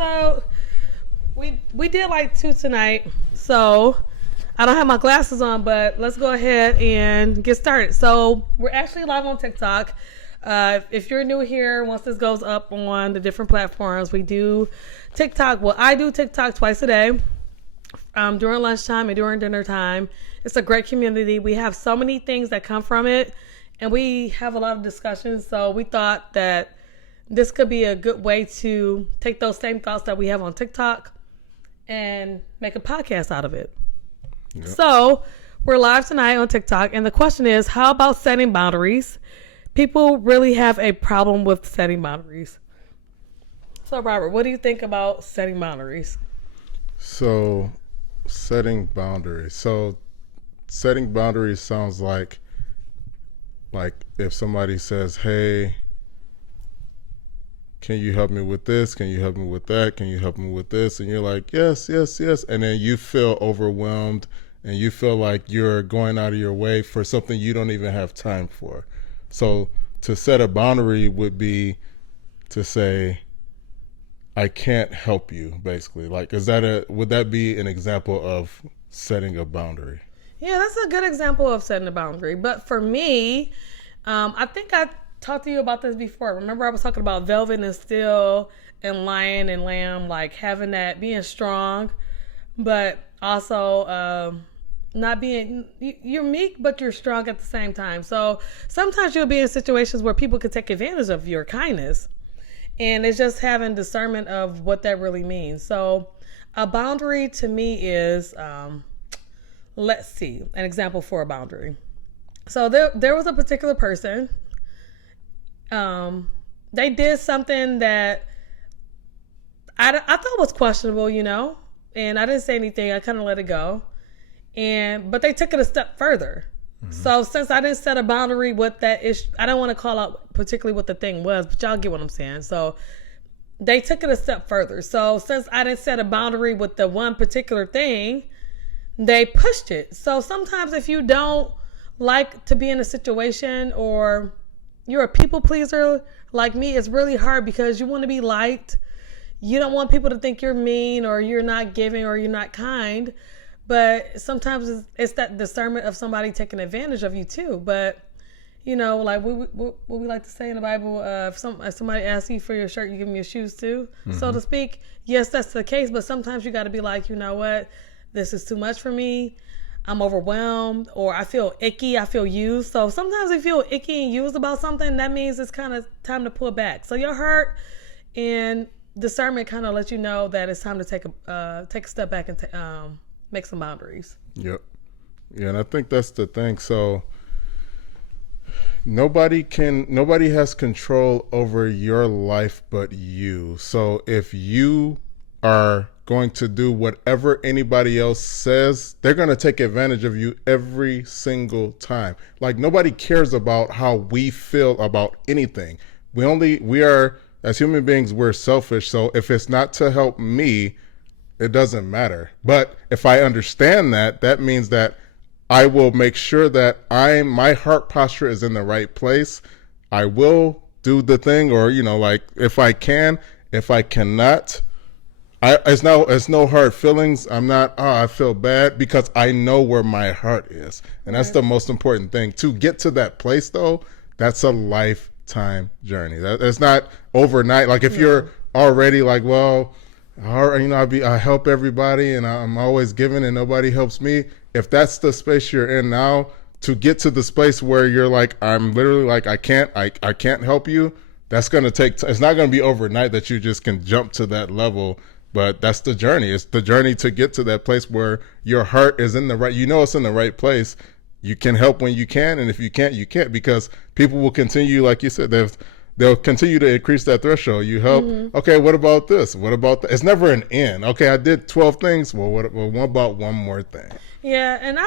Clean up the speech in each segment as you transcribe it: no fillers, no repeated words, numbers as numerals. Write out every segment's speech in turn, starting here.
episode. We did like 2 tonight, so I don't have my glasses on, but let's go ahead and get started. So we're actually live on TikTok. If you're new here, once this goes up on the different platforms, we do TikTok. Well, I do TikTok twice a day, during lunchtime and during dinner time. It's a great community. We have so many things that come from it, and we have a lot of discussions. So we thought that this could be a good way to take those same thoughts that we have on TikTok and make a podcast out of it. Yep. So we're live tonight on TikTok, and the question is, how about setting boundaries? People really have a problem with setting boundaries. So, Robert, what do you think about setting boundaries? So, setting boundaries. Setting boundaries sounds like if somebody says, hey, can you help me with this? Can you help me with that? Can you help me with this? And you're like, yes. And then you feel overwhelmed and you feel like you're going out of your way for something you don't even have time for. So to set a boundary would be to say, I can't help you, basically. Like, would that be an example of setting a boundary? Yeah, that's a good example of setting a boundary. But for me, I think I talked to you about this before. Remember I was talking about velvet and steel and lion and lamb, like having that, being strong, but also not being, you're meek, but you're strong at the same time. So sometimes you'll be in situations where people could take advantage of your kindness. And it's just having discernment of what that really means. So a boundary to me is, let's see, an example for a boundary. So there was a particular person. They did something that I thought was questionable, and I didn't say anything. I kind of let it go. But they took it a step further. Mm-hmm. So since I didn't set a boundary with that issue, I don't want to call out particularly what the thing was, but y'all get what I'm saying. So they took it a step further. So since I didn't set a boundary with the one particular thing, they pushed it. So sometimes if you don't like to be in a situation, or you're a people pleaser like me, it's really hard because you want to be liked. You don't want people to think you're mean or you're not giving or you're not kind. But sometimes it's that discernment of somebody taking advantage of you too. But, like what we like to say in the Bible, if somebody asks you for your shirt, you give them your shoes too, so to speak. Yes, that's the case. But sometimes you got to be like, you know what? This is too much for me. I'm overwhelmed, or I feel icky. I feel used. So sometimes if you feel icky and used about something, that means it's kind of time to pull back. So your heart and discernment kind of let you know that it's time to take a step back and make some boundaries. Yep. Yeah, and I think that's the thing. So nobody has control over your life but you. So if you are going to do whatever anybody else says, they're going to take advantage of you every single time. Like, nobody cares about how we feel about anything. We are, as human beings, we're selfish. So if it's not to help me, it doesn't matter. But if I understand that means that I will make sure that my heart posture is in the right place. I will do the thing, or, like, if I can. If I cannot, it's no hard feelings. I'm not, I feel bad, because I know where my heart is. And that's the most important thing. To get to that place, though, that's a lifetime journey. That's not overnight. Like, if you're already like, well, I help everybody and I'm always giving and nobody helps me. If that's the space you're in now, to get to the space where you're like, I'm literally like, I can't help you, that's going to take, it's not going to be overnight that you just can jump to that level. But that's the journey. It's the journey to get to that place where your heart is in the right, it's in the right place. You can help when you can. And if you can't, you can't, because people will continue, like you said, they'll continue to increase that threshold. You help. Mm-hmm. Okay, what about this? What about that? It's never an end. Okay, I did 12 things. Well, what about one more thing? Yeah, and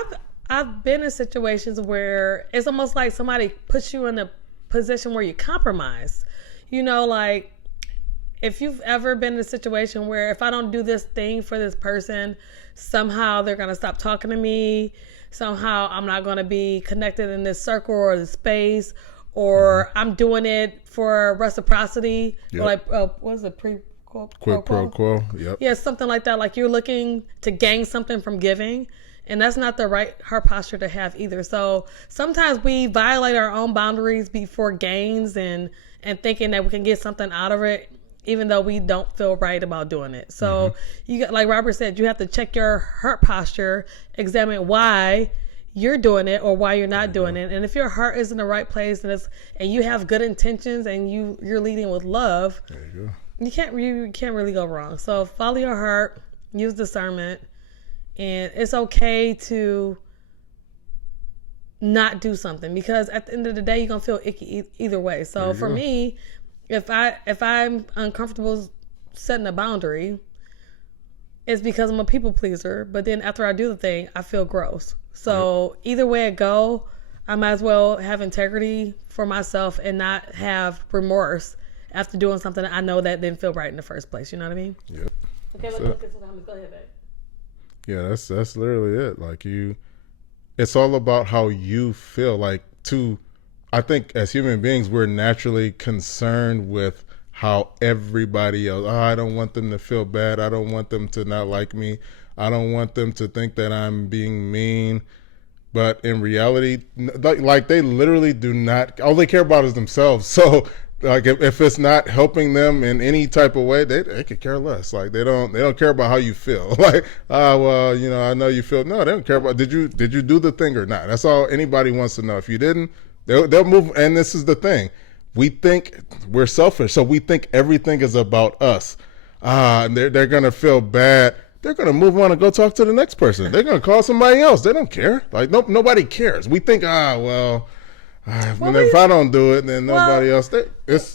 I've been in situations where it's almost like somebody puts you in a position where you compromise. Like, if you've ever been in a situation where if I don't do this thing for this person, somehow they're going to stop talking to me. Somehow I'm not going to be connected in this circle or the space, or I'm doing it for reciprocity. Yep. Like, what is it? Quid pro quo. Yep. Yeah, something like that. Like you're looking to gain something from giving, and that's not the right heart posture to have either. So sometimes we violate our own boundaries before gains and thinking that we can get something out of it, even though we don't feel right about doing it. So you got, like Robert said, you have to check your heart posture, examine why you're doing it or why you're not doing it. And if your heart is in the right place and you have good intentions and you're leading with love, there you go. You can't really go wrong. So follow your heart, use discernment, and it's okay to not do something because at the end of the day you're gonna feel icky either way. So for me, if I'm uncomfortable setting a boundary, it's because I'm a people pleaser. But then after I do the thing, I feel gross. So either way it go, I might as well have integrity for myself and not have remorse after doing something I know that didn't feel right in the first place. You know what I mean? Yep. Okay, let's look at some comments. Go ahead, babe. Yeah, that's literally it. Like it's all about how you feel. Like I think as human beings, we're naturally concerned with how everybody else, I don't want them to feel bad. I don't want them to not like me. I don't want them to think that I'm being mean. But in reality, like they literally do not, all they care about is themselves. So like if it's not helping them in any type of way, they could care less. Like they don't care about how you feel. Like, well, I know you feel. No, they don't care about did you do the thing or not. That's all anybody wants to know. If you didn't, they'll move. And this is the thing, we think we're selfish, so we think everything is about us. And they're gonna feel bad. They're gonna move on and go talk to the next person. They're gonna call somebody else. They don't care. Like nobody cares. We think, if I don't do it, then nobody else.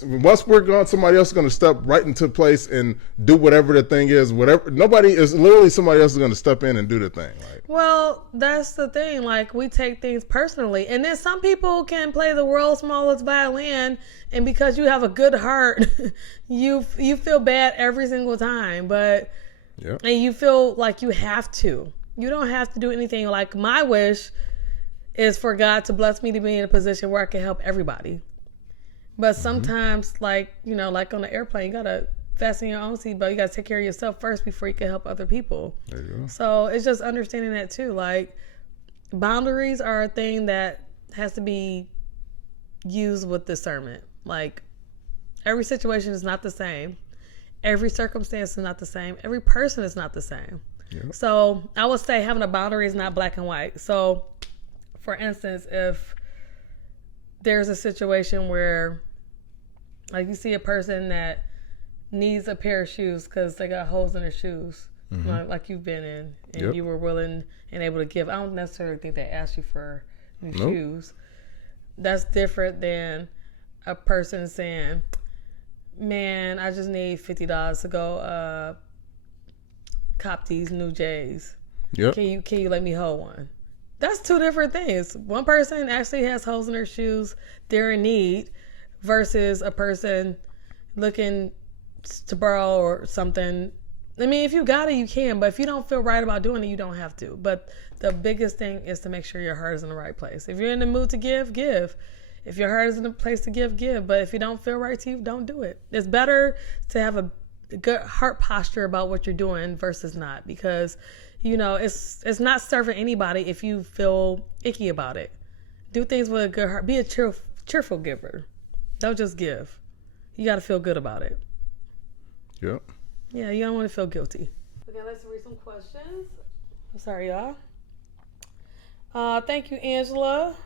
Once we're gone, somebody else is going to step right into place and do whatever the thing is. Somebody else is going to step in and do the thing. Like, well, that's the thing. Like we take things personally, and then some people can play the world's smallest violin, and because you have a good heart, you feel bad every single time. But and you feel like you have to. You don't have to do anything. Like my wish is for God to bless me to be in a position where I can help everybody. But sometimes, like on the airplane, you got to fasten your own seatbelt. You got to take care of yourself first before you can help other people. There you go. So it's just understanding that too. Like boundaries are a thing that has to be used with discernment. Like every situation is not the same. Every circumstance is not the same. Every person is not the same. Yep. So I would say having a boundary is not black and white. So for instance, if there's a situation where like you see a person that needs a pair of shoes because they got holes in their shoes, like you've been in, and you were willing and able to give. I don't necessarily think they asked you for new shoes. That's different than a person saying, man, I just need $50 to go cop these new J's. Yep. Can you let me hold one? That's two different things. One person actually has holes in their shoes, they're in need, versus a person looking to borrow or something. I mean, if you got it, you can, but if you don't feel right about doing it, you don't have to. But the biggest thing is to make sure your heart is in the right place. If you're in the mood to give, give. If your heart is in a place to give, give. But if you don't feel right to you, don't do it. It's better to have a good heart posture about what you're doing versus not, because it's not serving anybody if you feel icky about it. Do things with a good heart. Be a cheerful giver. Don't just give. You got to feel good about it. Yep. Yeah, you don't want to feel guilty. Okay, let's read some questions. I'm sorry, y'all. Thank you, Angela.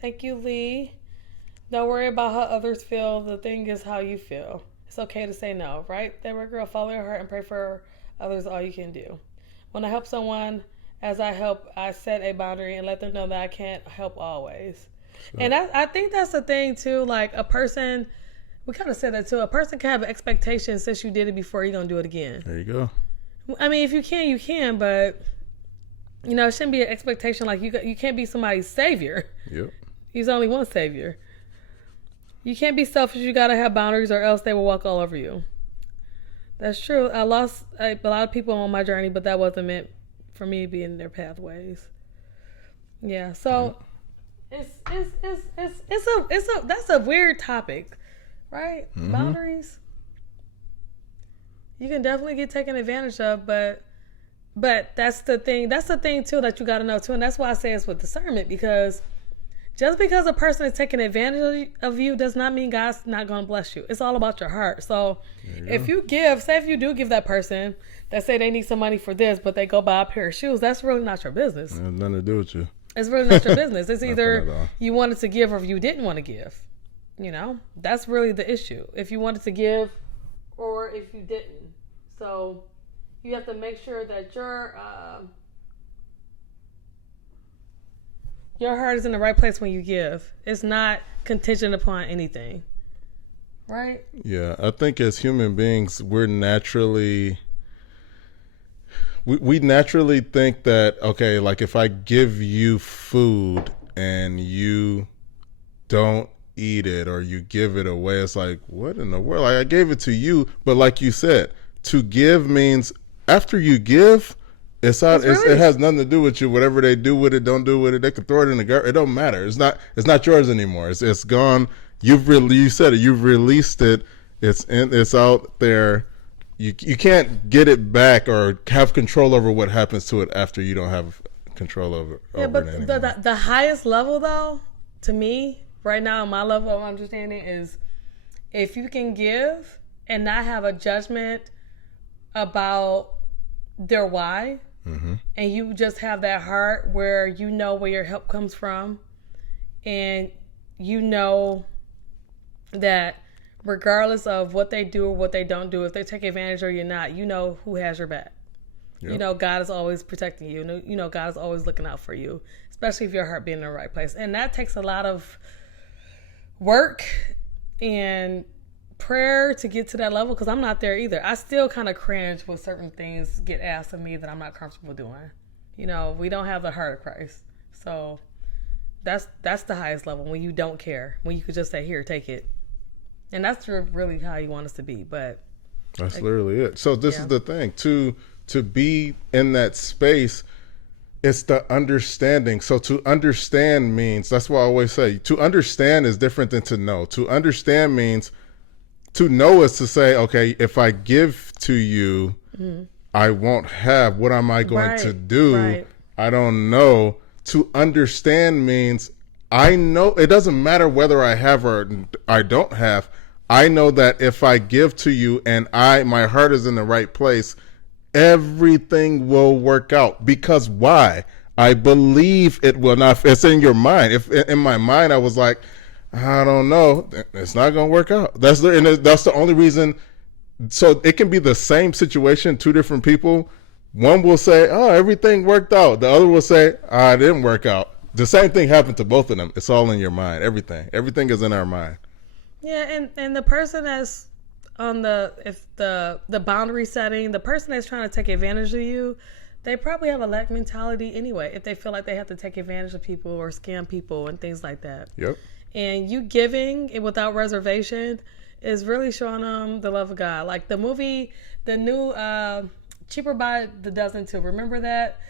Thank you, Lee. Don't worry about how others feel. The thing is how you feel. It's okay to say no, right? That right, girl. Follow your heart and pray for others all you can do. When I help someone, as I help, I set a boundary and let them know that I can't help always. Sure. And I think that's the thing, too. Like, a person, we kind of said that, too. A person can have an expectation since you did it before, you're going to do it again. There you go. I mean, if you can, you can. But, it shouldn't be an expectation. Like, you can't be somebody's savior. Yep. There's only one savior. You can't be selfish. You got to have boundaries or else they will walk all over you. That's true. I lost a lot of people on my journey, but that wasn't meant for me to be in their pathways. Yeah. So that's a weird topic, right? Mm-hmm. Boundaries. You can definitely get taken advantage of, but that's the thing. That's the thing too that you got to know too, and that's why I say it's with discernment, because just because a person is taking advantage of you does not mean God's not going to bless you. It's all about your heart. So if you give, say if you do give that person that say they need some money for this, but they go buy a pair of shoes, that's really not your business. It has nothing to do with you. It's really not your business. It's either you wanted to give or you didn't want to give. You know, that's really the issue. If you wanted to give or if you didn't. So you have to make sure that your heart is in the right place when you give. It's not contingent upon anything. Right? Yeah, I think as human beings, we're naturally... We naturally think that, okay, like if I give you food and you don't eat it or you give it away, it's like, what in the world? Like, I gave it to you, but like you said, to give means after you give, it has nothing to do with you. Whatever they do with it, don't do with it. They can throw it in the garbage. It don't matter. It's not yours anymore. It's gone. You said it. You've released it. It's out there. You can't get it back or have control over what happens to it after you don't have control over Yeah, but it anymore. the highest level, though, to me, right now, my level of understanding is if you can give and not have a judgment about their why, and you just have that heart where you know where your help comes from, and you know that regardless of what they do or what they don't do, if they take advantage or you're not, you know who has your back. Yep. You know God is always protecting you. You know God is always looking out for you, especially if your heart being in the right place. And that takes a lot of work and prayer to get to that level, because I'm not there either. I still kind of cringe when certain things get asked of me that I'm not comfortable doing. You know, we don't have the heart of Christ. So that's the highest level, when you don't care, when you could just say, here, take it. And that's really how you want us to be. But that's literally it. So this is the thing. To be in that space, it's the understanding. So to understand means, that's why I always say, to understand is different than to know. To understand means, to know is to say, okay, if I give to you, I won't have. What am I going to do? Right. I don't know. To understand means, I know it doesn't matter whether I have or I don't have. I know that if I give to you and my heart is in the right place, everything will work out. Because why? I believe it will not. It's in your mind. If in my mind I was like, I don't know, it's not going to work out. That's the only reason. So it can be the same situation, two different people. One will say, oh, everything worked out. The other will say, it didn't work out. The same thing happened to both of them. It's all in your mind. Everything is in our mind. Yeah, and the person that's on the boundary setting, the person that's trying to take advantage of you, they probably have a lack mentality anyway, if they feel like they have to take advantage of people or scam people and things like that. Yep. And you giving it without reservation is really showing them the love of God. Like the movie, the new Cheaper by the Dozen too. Remember that?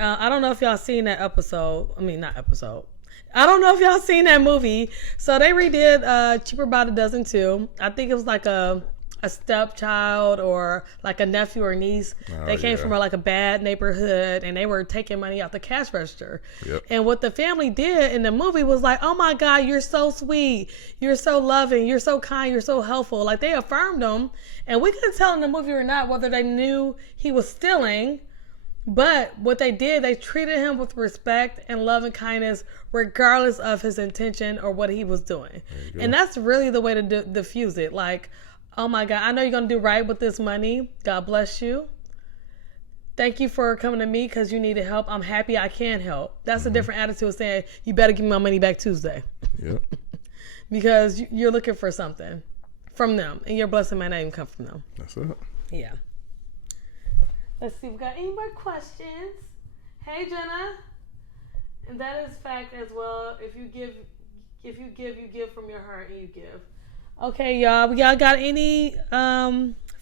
I don't know if y'all seen that episode. I mean, not episode. I don't know if y'all seen that movie. So they redid Cheaper by the Dozen too. I think it was like a stepchild or like a nephew or niece. They came from like a bad neighborhood and they were taking money out the cash register. Yep. And what the family did in the movie was like, oh my God, you're so sweet. You're so loving. You're so kind. You're so helpful. Like they affirmed him. And we couldn't tell in the movie or not whether they knew he was stealing. But what they did, they treated him with respect and love and kindness, regardless of his intention or what he was doing. And that's really the way to diffuse it. Like, oh my God, I know you're going to do right with this money. God bless you. Thank you for coming to me because you needed help. I'm happy I can help. That's a different attitude of saying, you better give me my money back Tuesday. Yep. Because you're looking for something from them and your blessing might not even come from them. That's it. Yeah. Let's see, we got any more questions? Hey, Jenna. And that is fact as well. If you give, you give from your heart and you give. Okay, y'all. Y'all got any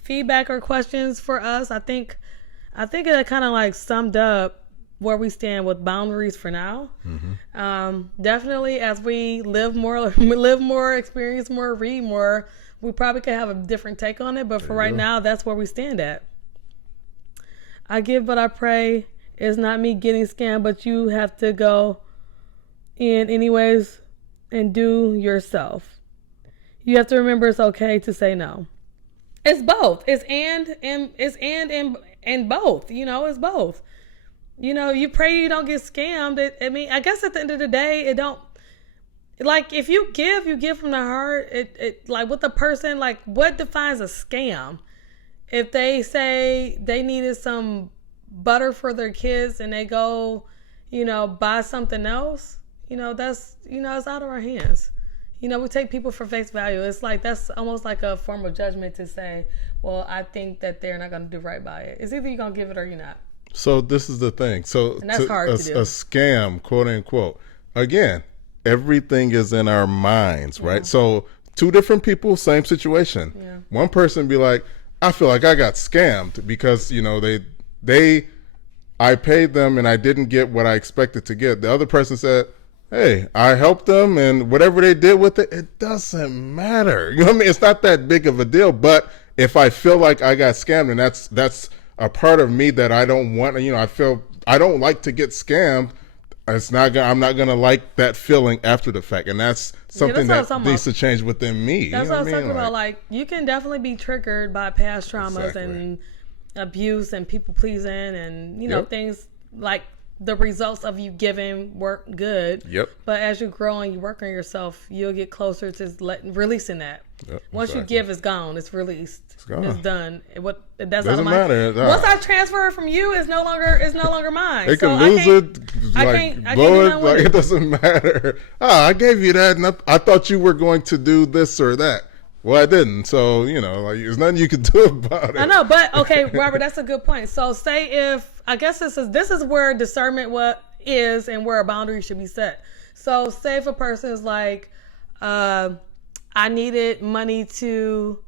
feedback or questions for us? I think it kind of like summed up where we stand with boundaries for now. Definitely, as we live more, experience more, read more, we probably could have a different take on it. But for right now, that's where we stand at. I give, but I pray. It's not me getting scammed, but you have to go in anyways and do yourself. You have to remember it's okay to say no. It's both. It's and both. It's both. You pray you don't get scammed. I guess at the end of the day, it don't. Like, if you give from the heart. It like with the person, like, what defines a scam? If they say they needed some butter for their kids and they go, buy something else, that's, it's out of our hands. We take people for face value. It's like, that's almost like a form of judgment to say, well, I think that they're not going to do right by it. It's either you're going to give it or you're not. So this is the thing. So and that's hard to do. A scam, quote unquote. Again, everything is in our minds, right? So two different people, same situation. Yeah. One person be like, I feel like I got scammed because, I paid them and I didn't get what I expected to get. The other person said, hey, I helped them and whatever they did with it, it doesn't matter. You know what I mean? It's not that big of a deal. But if I feel like I got scammed, and that's a part of me that I don't want, I don't like to get scammed. I'm not gonna like that feeling after the fact, and that's something that needs to change within me. That's what I was talking about. Like, you can definitely be triggered by past traumas and abuse and people pleasing, and things like the results of you giving work good. Yep. But as you grow and you work on yourself, you'll get closer to releasing that. Yep, once you give, it's gone. It's released. It's gone. It's done. It doesn't matter. Once I transfer it from you, it's no longer mine. It can lose it. Blow it. Like, it doesn't matter. I gave you that, and I thought you were going to do this or that. Well, I didn't. So, there's nothing you can do about it. I know, but okay, Robert, that's a good point. So say if, I guess this is where discernment is and where a boundary should be set. So say if a person is like, I needed money to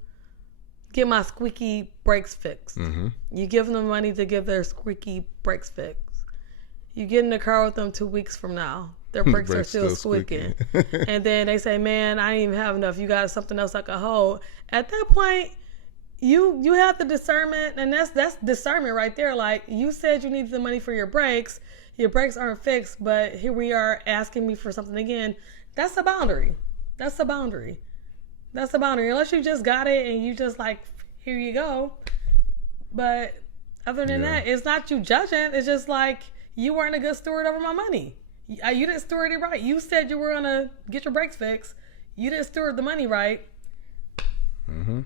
get my squeaky brakes fixed. Mm-hmm. You give them money to get their squeaky brakes fixed. You get in the car with them 2 weeks from now. Their brakes are still squeaking. And then they say, man, I didn't even have enough. You got something else I could hold. At that point, you have the discernment, and that's discernment right there. Like, you said you needed the money for your brakes aren't fixed, but here we are asking me for something again. That's a boundary. Unless you just got it and you just like, here you go. But other than that, it's not you judging. It's just like, you weren't a good steward over my money. You didn't steward it right. You said you were going to get your brakes fixed. You didn't steward the money right. Mm-hmm.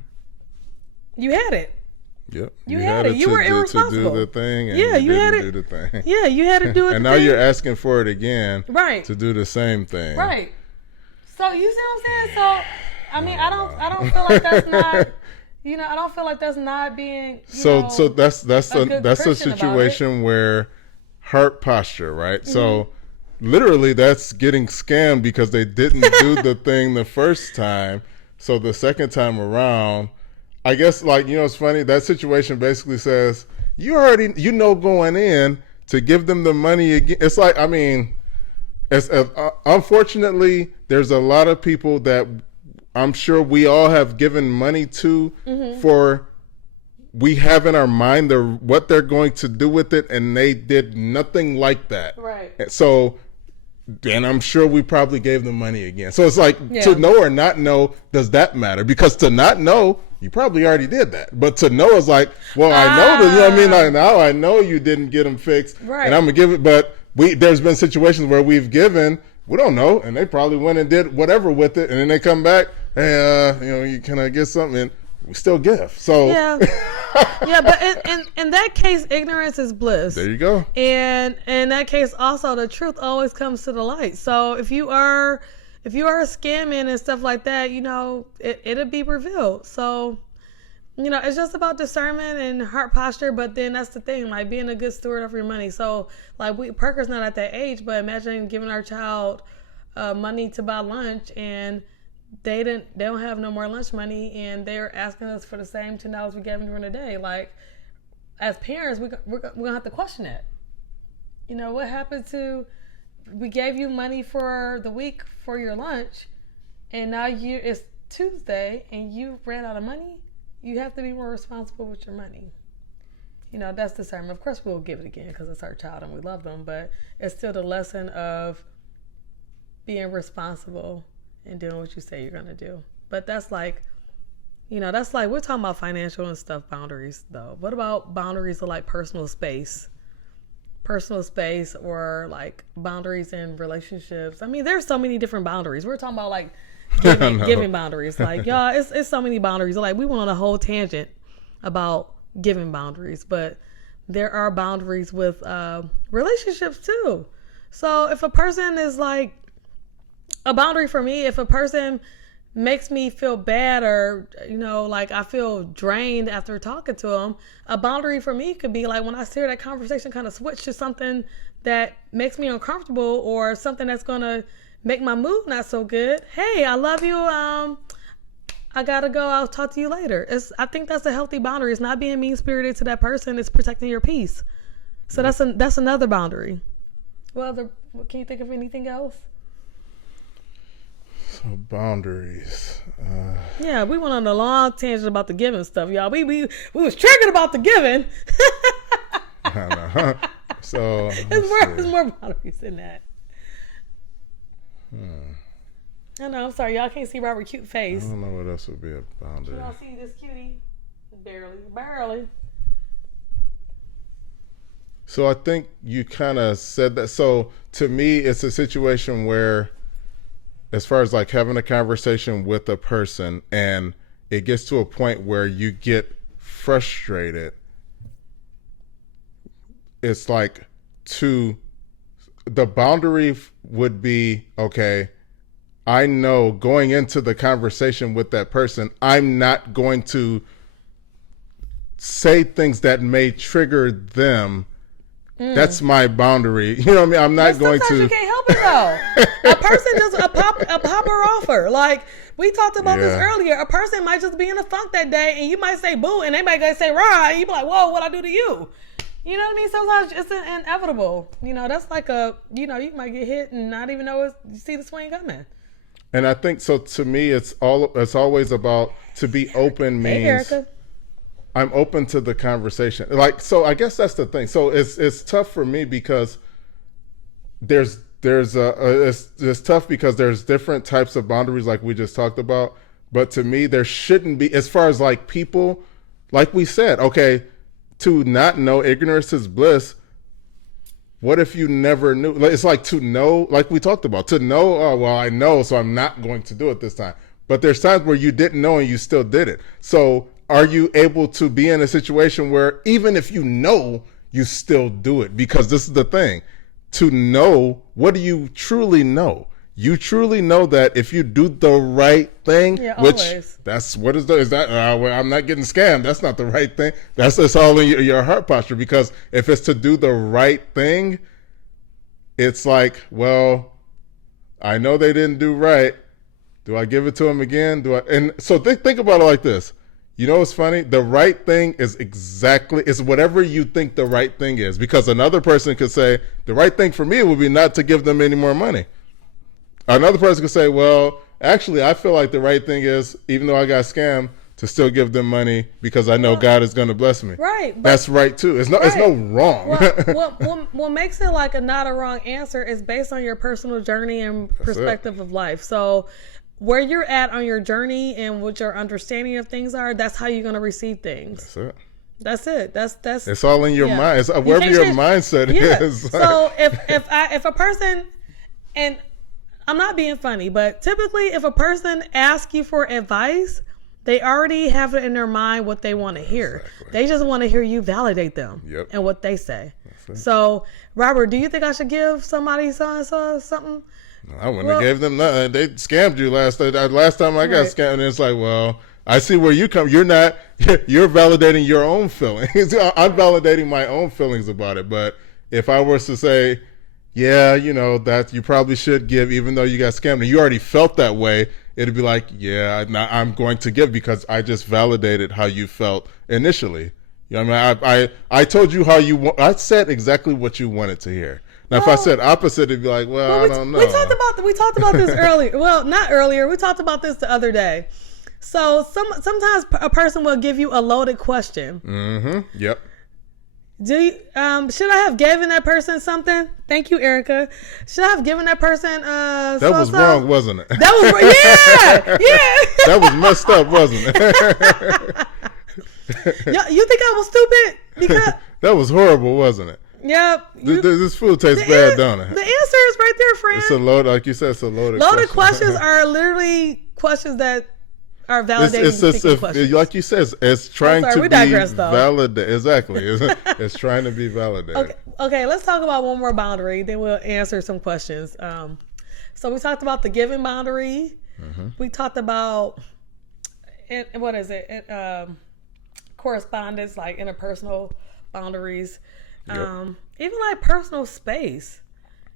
You had it. Yep. You had it. You were irresponsible. To do the thing. And you had it. Do the thing. Yeah, you had to do it. And now you're asking for it again. Right. To do the same thing. Right. So you see what I'm saying? So I mean, I don't feel like that's not. I don't feel like that's not being. So that's a situation where heart posture, right? Mm-hmm. So literally, that's getting scammed because they didn't do the thing the first time. So the second time around, I guess, like, it's funny. That situation basically says you already, going in to give them the money again. It's like, I mean, unfortunately, there's a lot of people that I'm sure we all have given money to for, we have in our mind what they're going to do with it, and they did nothing like that. Right. So, and I'm sure we probably gave them money again. So it's like, to know or not know, does that matter? Because to not know, you probably already did that. But to know is like, well, I know that, I mean? Like, now I know you didn't get them fixed, right, and I'm going to give it. But there's been situations where we've given, we don't know, and they probably went and did whatever with it, and then they come back, hey, can I get something? And we still give. So yeah, but in that case, ignorance is bliss. There you go. And in that case, also the truth always comes to the light. So if you are scamming and stuff like that, it'll be revealed. So it's just about discernment and heart posture. But then that's the thing, like being a good steward of your money. So like Parker's not at that age, but imagine giving our child money to buy lunch, and they don't have no more lunch money, and they're asking us for the same $10 we gave them during the day. Like, as parents, we're gonna have to question that. You know, what happened to, we gave you money for the week for your lunch, and now it's Tuesday and you ran out of money? You have to be more responsible with your money. You know, that's the term. Of course, we'll give it again because it's our child and we love them, but it's still the lesson of being responsible and doing what you say you're going to do. But that's like, you know, that's like, we're talking about financial and stuff boundaries, though. What about boundaries of like personal space? Personal space, or like boundaries in relationships. I mean, there's so many different boundaries. We're talking about like giving boundaries. Like, y'all, it's so many boundaries. Like, we went on a whole tangent about giving boundaries, but there are boundaries with relationships too. So if a person is like, a boundary for me, if a person makes me feel bad, or, you know, like I feel drained after talking to them, a boundary for me could be like when I hear that conversation kind of switch to something that makes me uncomfortable, or something that's going to make my mood not so good. Hey, I love you. I gotta go. I'll talk to you later. I think that's a healthy boundary. It's not being mean-spirited to that person. It's protecting your peace. So that's another boundary. Well, can you think of anything else? So boundaries. Yeah, we went on a long tangent about the giving stuff, y'all. We was triggered about the giving. I know. So there's more boundaries than that. I know. I'm sorry, y'all can't see Robert's cute face. I don't know what else would be a boundary. Y'all see this cutie? Barely. So I think you kind of said that. So to me, it's a situation where, as far as like having a conversation with a person and it gets to a point where you get frustrated, it's like the boundary would be, okay, I know going into the conversation with that person, I'm not going to say things that may trigger them. That's my boundary. You know what I mean? I'm not going to. You can't help it though. A person just a pop or offer. Like we talked about this earlier. A person might just be in a funk that day, and you might say boo, and they might go say rah, and you be like, whoa, what I do to you? You know what I mean? Sometimes it's inevitable. You know, that's like you might get hit and not even know you see the swing coming. And I think so. To me, it's always about, to be open means. Hey, Erica. I'm open to the conversation. Like, so I guess that's the thing. So it's tough for me because it's tough because there's different types of boundaries like we just talked about. But to me, there shouldn't be, as far as like people, like we said, okay, to not know, ignorance is bliss. What if you never knew? It's like to know, like we talked about, to know, oh, well, I know, so I'm not going to do it this time. But there's times where you didn't know and you still did it. So are you able to be in a situation where even if you know, you still do it? Because this is the thing. To know, what do you truly know? You truly know that if you do the right thing, which always. That's what is that? Well, I'm not getting scammed. That's not the right thing. It's all in your heart posture. Because if it's to do the right thing, it's like, well, I know they didn't do right. Do I give it to them again? And so think about it like this. You know what's funny? The right thing is whatever you think the right thing is. Because another person could say, the right thing for me would be not to give them any more money. Another person could say, well, actually, I feel like the right thing is, even though I got scammed, to still give them money because I know God is going to bless me. Right. That's right, too. It's no wrong. What makes it like not a wrong answer is based on your personal journey and perspective of life. So where you're at on your journey and what your understanding of things are, that's how you're going to receive things. That's it. That's it's all in your mind. It's wherever your mindset is. So if a person, and I'm not being funny, but typically if a person asks you for advice, they already have it in their mind what they want to hear. Exactly. They just want to hear you validate them and what they say. So, Robert, do you think I should give somebody so something? No, I wouldn't have gave them nothing. They scammed you last time I got scammed. And it's like, well, I see where you come. You're validating your own feelings. I'm validating my own feelings about it. But if I was to say, yeah, that you probably should give, even though you got scammed, and you already felt that way, it'd be like, yeah, I'm going to give because I just validated how you felt initially. You know what I mean? I told you how you want. I said exactly what you wanted to hear. Now, if I said opposite, it'd be like, well, I don't know. We talked about this earlier. Well, not earlier. We talked about this the other day. So sometimes a person will give you a loaded question. Mm-hmm. Yep. Do you, should I have given that person something? Thank you, Erica. Should I have given that person that was wrong, wasn't it? That was yeah. That was messed up, wasn't it? You think I was stupid? Because that was horrible, wasn't it? Yep. This food tastes bad, don't it? The answer is right there, friend. It's a load, like you said, it's a loaded questions are literally questions that are validating questions. Like you said, it's trying to be validated. Exactly. It's trying to be validated. Okay, let's talk about one more boundary, then we'll answer some questions. So we talked about the giving boundary. Mm-hmm. We talked about, what is it? Correspondence, like interpersonal boundaries. Yep. Even like personal space,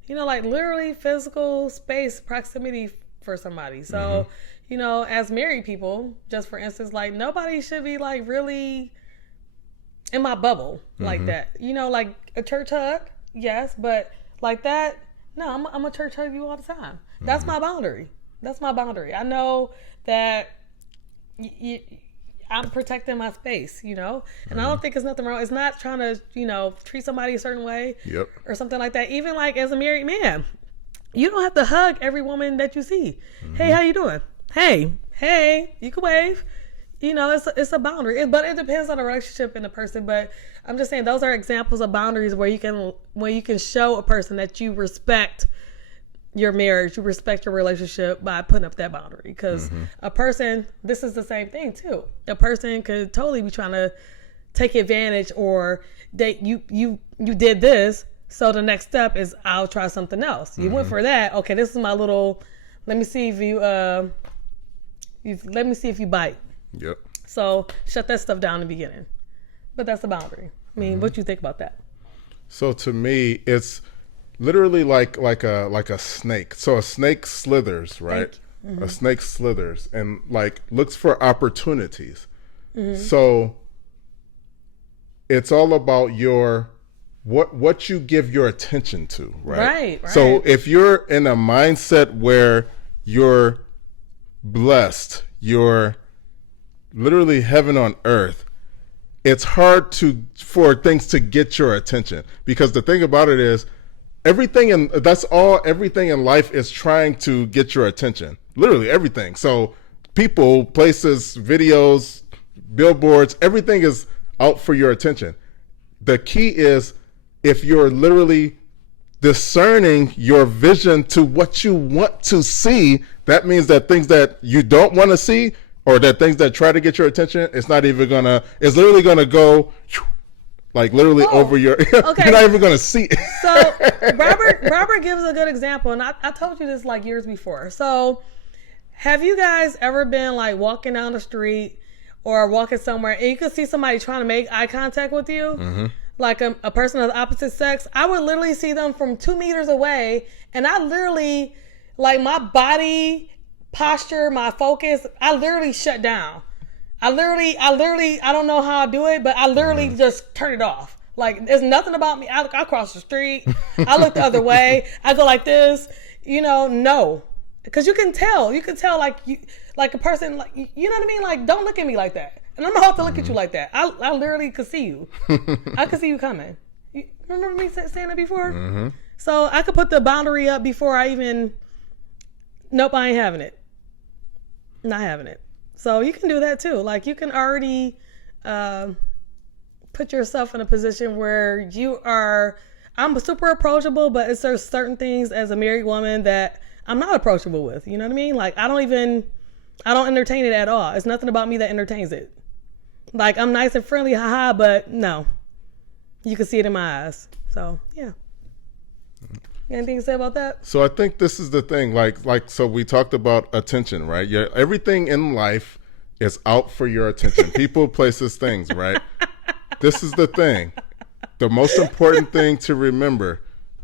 like literally physical space, proximity for somebody. So, as married people, just for instance, like nobody should be like really in my bubble like that. Like a church hug, yes, but like that, no, I'm a church hug you all the time. That's my boundary. That's my boundary. I know that I'm protecting my space, and I don't think there's nothing wrong. It's not trying to, treat somebody a certain way or something like that. Even like as a married man, you don't have to hug every woman that you see. Hey, how you doing? Hey, you can wave. It's a boundary, but it depends on the relationship and the person. But I'm just saying those are examples of boundaries where you can show a person that you respect your marriage, you respect your relationship by putting up that boundary. Because a person, this is the same thing too. A person could totally be trying to take advantage, or you did this, so the next step is I'll try something else. You went for that. Okay, this is my little. Let me see if you let me see if you bite. Yep. So shut that stuff down in the beginning. But that's a boundary. I mean, what do you think about that? So to me, it's literally like a snake. So a snake slithers, right? A snake slithers and like looks for opportunities. So it's all about what you give your attention to, right? Right. So if you're in a mindset where you're blessed, you're literally heaven on earth, it's hard for things to get your attention, because the thing about it is everything in life is trying to get your attention. Literally everything. So people, places, videos, billboards, everything is out for your attention. The key is if you're literally discerning your vision to what you want to see, that means that things that you don't want to see, or that things that try to get your attention, it's literally gonna go like literally over your, okay. You're not even gonna see it. So Robert gives a good example, and I told you this like years before. So have you guys ever been like walking down the street or walking somewhere and you could see somebody trying to make eye contact with you? Like a person of the opposite sex? I would literally see them from 2 meters away, and I literally, like my body posture, my focus, I literally shut down. I don't know how I do it, but I literally just turn it off. Like there's nothing about me. I cross the street. I look the other way. I go like this. No, because you can tell like a person, like you know what I mean. Like don't look at me like that, and I'm not about to look at you like that. I literally could see you. I could see you coming. You remember me saying that before? So I could put the boundary up before I even. Nope, I ain't having it. Not having it. So you can do that too. Like you can already put yourself in a position where I'm super approachable, but it's there's certain things as a married woman that I'm not approachable with. You know what I mean? Like I don't entertain it at all. It's nothing about me that entertains it. Like I'm nice and friendly, haha, but no. You can see it in my eyes. So yeah. Anything to say about that? So I think this is the thing, so we talked about attention, right? Yeah, everything in life is out for your attention. People, places, things, right? This is the thing. The most important thing to remember,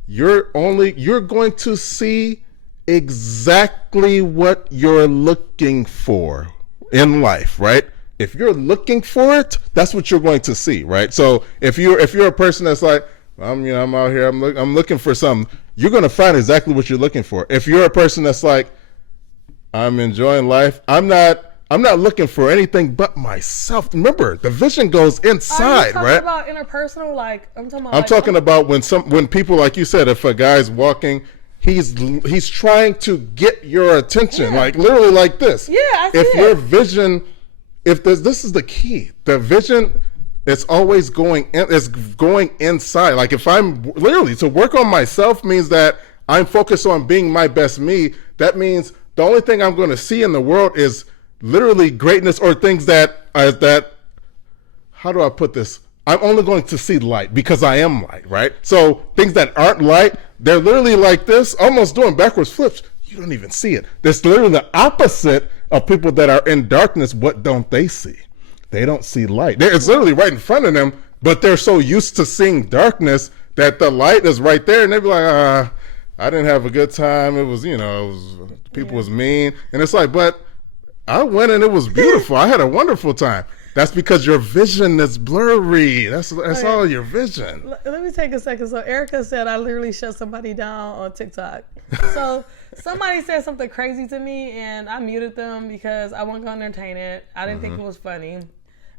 you're going to see exactly what you're looking for in life, right? if you're looking for it, that's what you're going to see, right? So if you're a person that's like, I'm out here, I'm looking for something, you're going to find exactly what you're looking for. If you're a person that's like, I'm enjoying life, I'm not looking for anything but myself. Remember, the vision goes inside, Are you right? about interpersonal? Like I'm I'm talking about when people, like you said, if a guy's walking, he's trying to get your attention, like literally like this. Yeah, I see If it. your vision, if this is the key, the vision is always going inside. Like if I'm literally to work on myself means that I'm focused on being my best me. That means the only thing I'm going to see in the world is literally greatness or things that how do I put this? I'm only going to see light because I am light, right? So things that aren't light, they're literally like this, almost doing backwards flips. You don't even see it. That's literally the opposite of people that are in darkness. What don't they see? They don't see light. It's literally right in front of them, but they're so used to seeing darkness that the light is right there, and they be like, I didn't have a good time. It was, people was mean. And it's like, but I went and it was beautiful. I had a wonderful time. That's because your vision is blurry. That's all your vision. Let me take a second. So Erica said I literally shut somebody down on TikTok. So somebody said something crazy to me and I muted them because I wasn't going to entertain it. I didn't think it was funny.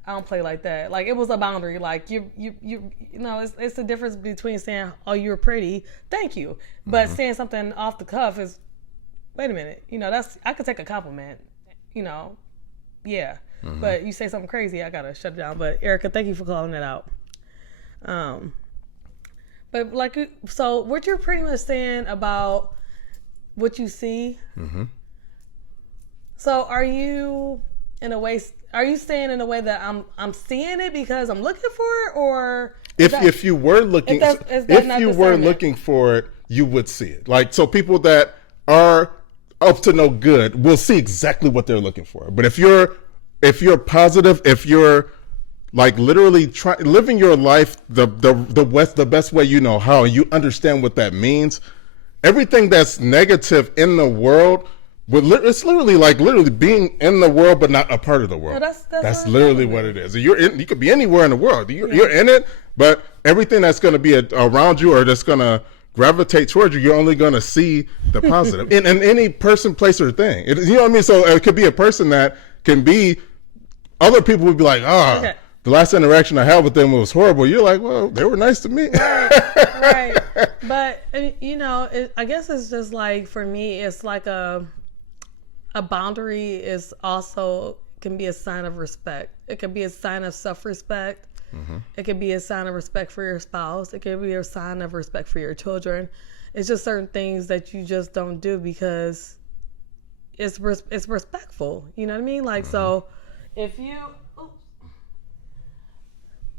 I don't play like that. Like it was a boundary. Like it's the difference between saying, "Oh, you're pretty, thank you," but saying something off the cuff is, wait a minute. I could take a compliment. Yeah. But you say something crazy, I gotta shut it down. But Erica, thank you for calling that out. But so what you're pretty much saying about what you see. So are you saying in a way that I'm seeing it because I'm looking for it, or if you were looking for it, you would see it. Like, so people that are up to no good will see exactly what they're looking for. But if you're positive, if you're like literally living your life the best way you know how, and you understand what that means, everything that's negative in the world, it's literally being in the world but not a part of the world. No, that's literally what it is. You could be anywhere in the world. You're in it, but everything that's going to be around you or that's going to gravitate towards you, you're only going to see the positive in any person, place, or thing. You know what I mean? So it could be a person that can be, other people would be like, the last interaction I had with them was horrible. You're like, well, they were nice to me. Right. But, I guess it's just like, for me, it's like a boundary is also can be a sign of respect. It can be a sign of self-respect. It could be a sign of respect for your spouse. It could be a sign of respect for your children. It's just certain things that you just don't do because it's respectful. You know what I mean? Like, so if you...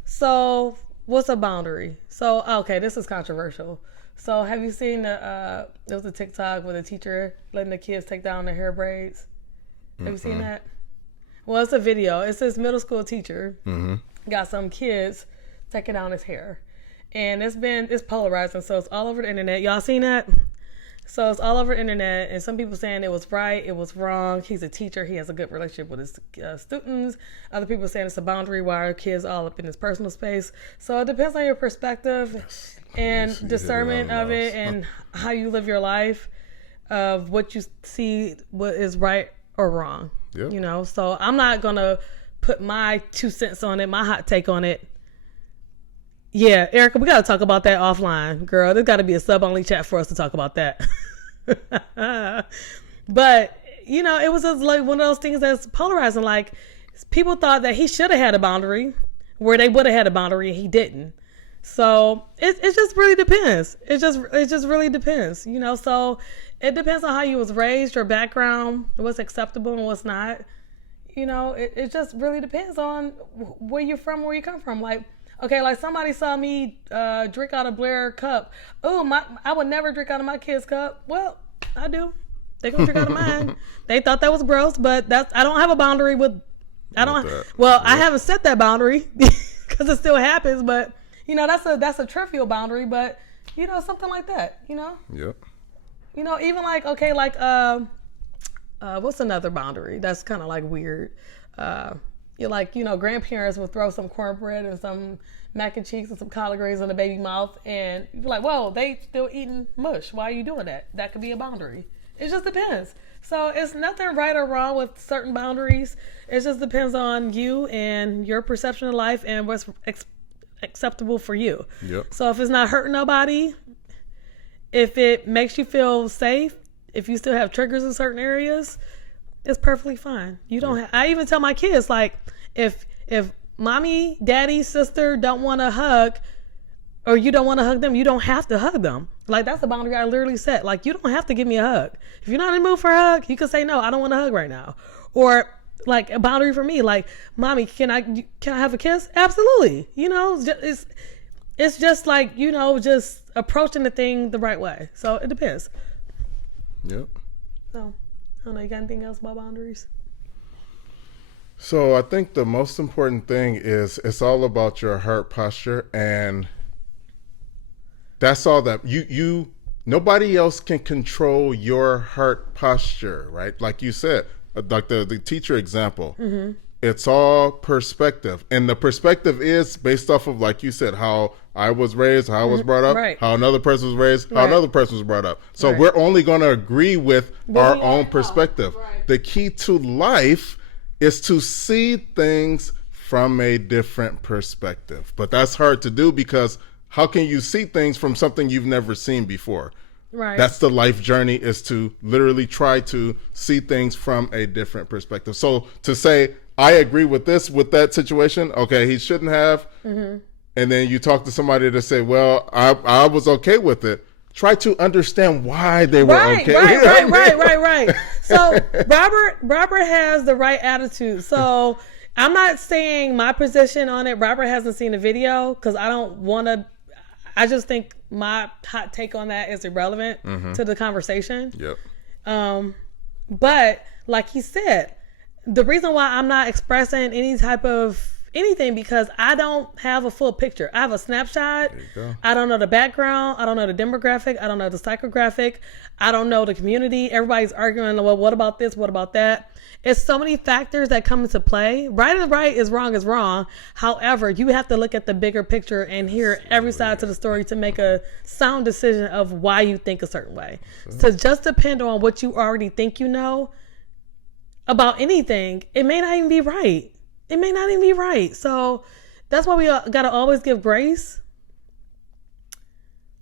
So what's a boundary? So, okay, this is controversial. So have you seen there was a TikTok with a teacher letting the kids take down their hair braids? Have you seen that? Well, it's a video. It's this middle school teacher. Got some kids taking down his hair. And it's polarizing, so it's all over the internet. Y'all seen that? So it's all over the internet, and some people saying it was right, it was wrong. He's a teacher. He has a good relationship with his students. Other people saying it's a boundary. Why are kids all up in his personal space? So it depends on your perspective and discernment of it and how you live your life, of what you see what is right or wrong. Yep. So I'm not going to put my 2 cents on it, my hot take on it. Yeah, Erica, we got to talk about that offline, girl. There's got to be a sub-only chat for us to talk about that. But, it was just like one of those things that's polarizing. Like, people thought that he should have had a boundary where they would have had a boundary and he didn't. So it just really depends. It just really depends, So it depends on how you was raised, your background, what's acceptable and what's not. It just really depends on where you're from, where you come from. Like, okay, like somebody saw me drink out of Blair cup. Oh, I would never drink out of my kid's cup. Well, I do. They gonna drink out of mine. They thought that was gross, but I don't have a boundary with. I don't. Well, I haven't set that boundary because it still happens. But that's a trivial boundary. But something like that. Yep. Even like, okay, like what's another boundary that's kind of like weird? you're like, grandparents will throw some cornbread and some mac and cheese and some collard greens in the baby mouth, and you're like, whoa, they still eating mush. Why are you doing that? That could be a boundary. It just depends. So it's nothing right or wrong with certain boundaries. It just depends on you and your perception of life and what's acceptable for you. Yep. So if it's not hurting nobody, if it makes you feel safe, if you still have triggers in certain areas, it's perfectly fine. You don't. I even tell my kids, like, if mommy, daddy, sister don't want to hug, or you don't want to hug them, you don't have to hug them. Like, that's a boundary I literally set. Like, you don't have to give me a hug. If you're not in the mood for a hug, you can say, no, I don't want to hug right now. Or like a boundary for me, like, mommy, can I have a kiss? Absolutely. It's just like, just approaching the thing the right way. So it depends. Yep. So I don't know. You got anything else about boundaries? So I think the most important thing is it's all about your heart posture, and that's all that you nobody else can control your heart posture, right? Like you said, like the teacher example. Mm-hmm. It's all perspective, and the perspective is based off of, like you said, how I was raised, how I was brought up, right. how another person was raised, how right. another person was brought up. So right. we're only going to agree with our own perspective. Right. The key to life is to see things from a different perspective. But that's hard to do, because how can you see things from something you've never seen before? Right. That's the life journey, is to literally try to see things from a different perspective. So to say, I agree with that situation, okay, he shouldn't have. Mm-hmm. And then you talk to somebody to say, well, I was okay with it. Try to understand why they were okay. Right. So Robert has the right attitude. So I'm not saying my position on it. Robert hasn't seen the video, because I don't want to. I just think my hot take on that is irrelevant to the conversation. Yep. But like he said, the reason why I'm not expressing any type of anything, because I don't have a full picture. I have a snapshot. There you go. I don't know the background. I don't know the demographic. I don't know the psychographic. I don't know the community. Everybody's arguing, well, what about this? What about that? It's so many factors that come into play. Right is right, is wrong. However, you have to look at the bigger picture and hear every side to the story to make a sound decision of why you think a certain way. So just depend on what you already think you know about anything, it may not even be right. It may not even be right. So that's why we got to always give grace.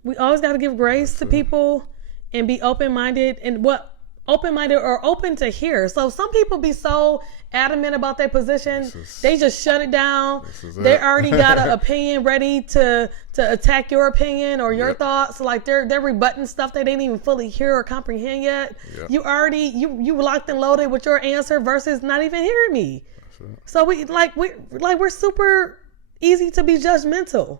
We always got to give grace to people and be open-minded, and open-minded or open to hear. So some people be so adamant about their position, they just shut it down. They already got an opinion ready to attack your opinion or your thoughts. Like they're rebutting stuff they didn't even fully hear or comprehend yet. Yep. You already you locked and loaded with your answer versus not even hearing me. So we're super easy to be judgmental.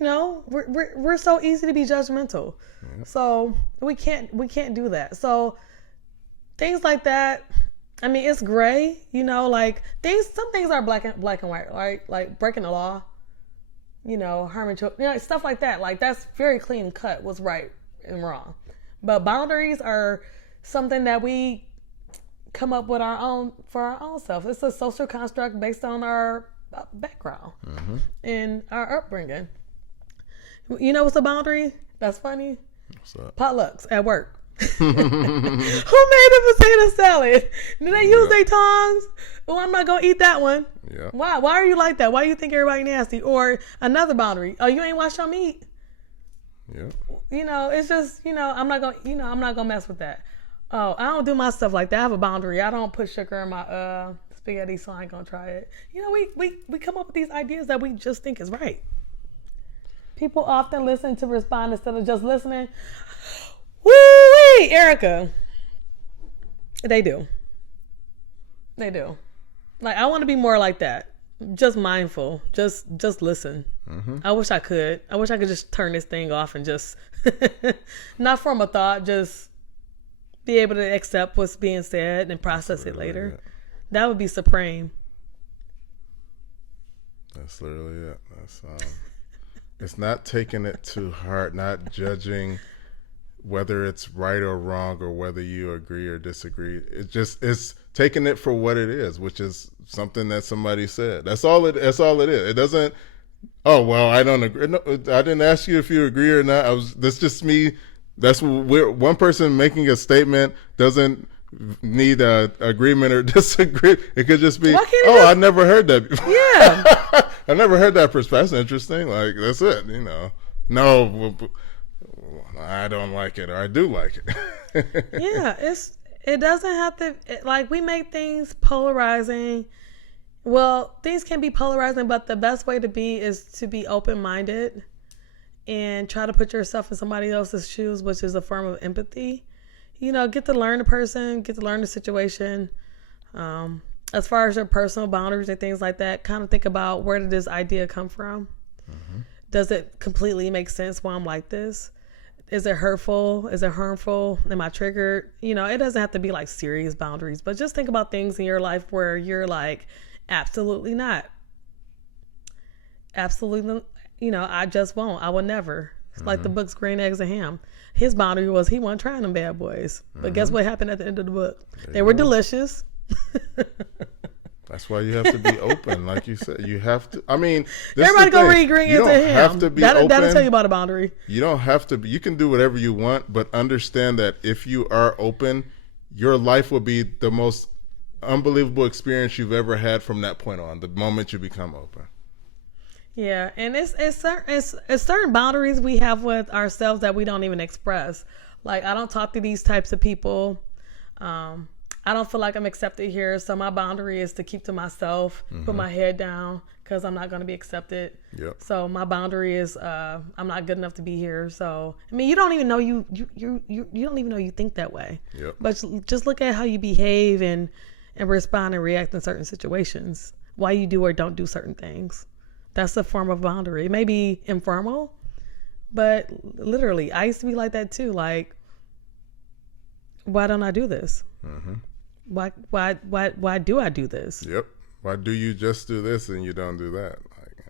We're so easy to be judgmental. Yeah. So we can't do that. So things like that, I mean, it's gray, like some things are black and white, right? Like breaking the law, harming children, stuff like that. Like that's very clean cut what's right and wrong. But boundaries are something that we come up with for our own self. It's a social construct based on our background and our upbringing. You know what's a boundary? That's funny. What's up? Potlucks at work. Who made a potato salad? Did they use their tongs? Oh, I'm not gonna eat that one. Yeah. Why? Why are you like that? Why do you think everybody nasty? Or another boundary. Oh, you ain't washed your meat. Yeah. It's just, I'm not gonna mess with that. Oh, I don't do my stuff like that. I have a boundary. I don't put sugar in my spaghetti, so I ain't gonna try it. We come up with these ideas that we just think is right. People often listen to respond instead of just listening. Woo-wee, Erica. They do. Like, I want to be more like that. Just mindful. Just listen. Mm-hmm. I wish I could just turn this thing off and just not form a thought, just be able to accept what's being said and process it later. It. That would be supreme. That's literally it. That's it's not taking it too hard, not judging whether it's right or wrong or whether you agree or disagree. It's taking it for what it is, which is something that somebody said. That's all it is. It doesn't, oh, well, I don't agree. No, I didn't ask you if you agree or not. That's just me. That's one person making a statement doesn't need a agreement or disagree. It could just be, oh, I never heard that before. Yeah. I never heard that perspective. That's interesting. Like, that's it, No, I don't like it, or I do like it. Yeah, it doesn't have to, like, we make things polarizing. Well, things can be polarizing, but the best way to be is to be open-minded and try to put yourself in somebody else's shoes, which is a form of empathy. Get to learn the person, get to learn the situation. As far as your personal boundaries and things like that, kind of think about, where did this idea come from? Mm-hmm. Does it completely make sense why I'm like this? Is it hurtful? Is it harmful? Am I triggered? It doesn't have to be like serious boundaries, but just think about things in your life where you're like, absolutely not. Absolutely, I just won't. I will never. It's like the book's Green Eggs and Ham. His boundary was he wasn't trying them bad boys. But guess what happened at the end of the book? They were delicious. That's why you have to be open, like you said. You have to. I mean, everybody go read Green Eggs and Ham. You don't have to be open. That'll tell you about a boundary. You don't have to be. You can do whatever you want, but understand that if you are open, your life will be the most unbelievable experience you've ever had from that point on. The moment you become open. Yeah, and it's certain boundaries we have with ourselves that we don't even express. Like, I don't talk to these types of people. I don't feel like I'm accepted here, so my boundary is to keep to myself, put my head down, because I'm not going to be accepted. Yep. So my boundary is I'm not good enough to be here. So I mean, you don't even know you don't even know you think that way. Yep. But just look at how you behave and respond and react in certain situations. Why you do or don't do certain things. That's a form of boundary. It may be informal, but literally, I used to be like that too. Like, why don't I do this? Mm-hmm. Why do I do this? Yep. Why do you just do this and you don't do that?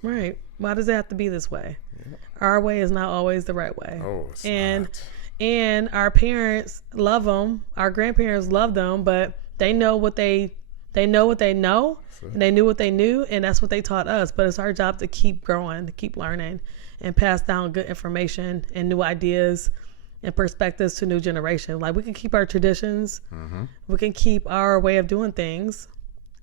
Right. Why does it have to be this way? Yeah. Our way is not always the right way. Oh, it's not. And our parents love them. Our grandparents love them, but they know what they know, and they knew what they knew, and that's what they taught us. But it's our job to keep growing, to keep learning, and pass down good information and new ideas and perspectives to new generation. Like, we can keep our traditions, we can keep our way of doing things,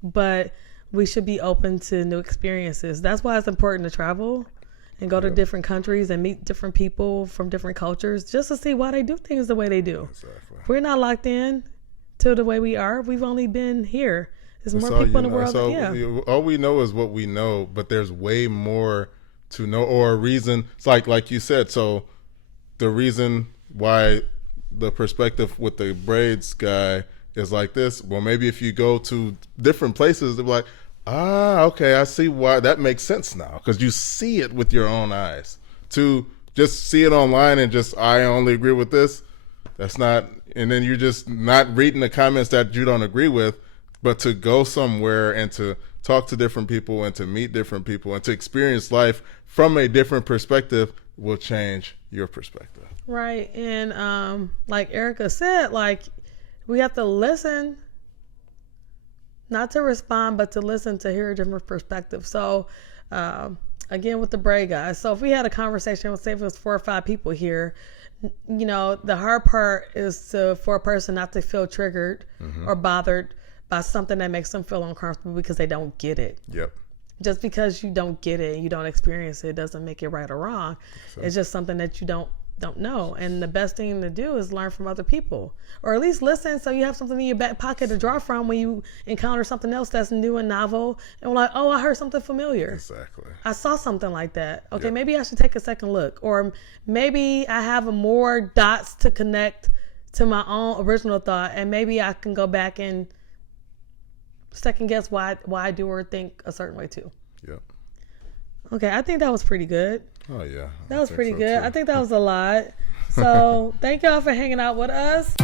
but we should be open to new experiences. That's why it's important to travel and go to different countries and meet different people from different cultures, just to see why they do things the way they do. Exactly. We're not locked in to the way we are. We've only been here. There's more people in the world. All we know is what we know, but there's way more to know, or a reason. It's like you said. So the reason why the perspective with the braids guy is like this. Well, maybe if you go to different places, they're like, okay, I see why that makes sense now, because you see it with your own eyes. To just see it online and just, I only agree with this, that's not, and then you're just not reading the comments that you don't agree with. But to go somewhere and to talk to different people and to meet different people and to experience life from a different perspective will change your perspective. Right. And like Erica said, like, we have to listen, not to respond, but to listen, to hear a different perspective. So again, with the braid guys. So if we had a conversation, let's say if it was 4 or 5 people here, the hard part is for a person not to feel triggered or bothered by something that makes them feel uncomfortable because they don't get it. Yep. Just because you don't get it and you don't experience it doesn't make it right or wrong. It's just something that you don't know. And the best thing to do is learn from other people, or at least listen, so you have something in your back pocket to draw from when you encounter something else that's new and novel, and we're like, oh, I heard something familiar. Exactly. I saw something like that. Okay, maybe I should take a second look, or maybe I have more dots to connect to my own original thought, and maybe I can go back and second guess why I do or think a certain way too. Yep. Okay, I think that was pretty good. Oh yeah. That was pretty good. Too. I think that was a lot. So thank y'all for hanging out with us.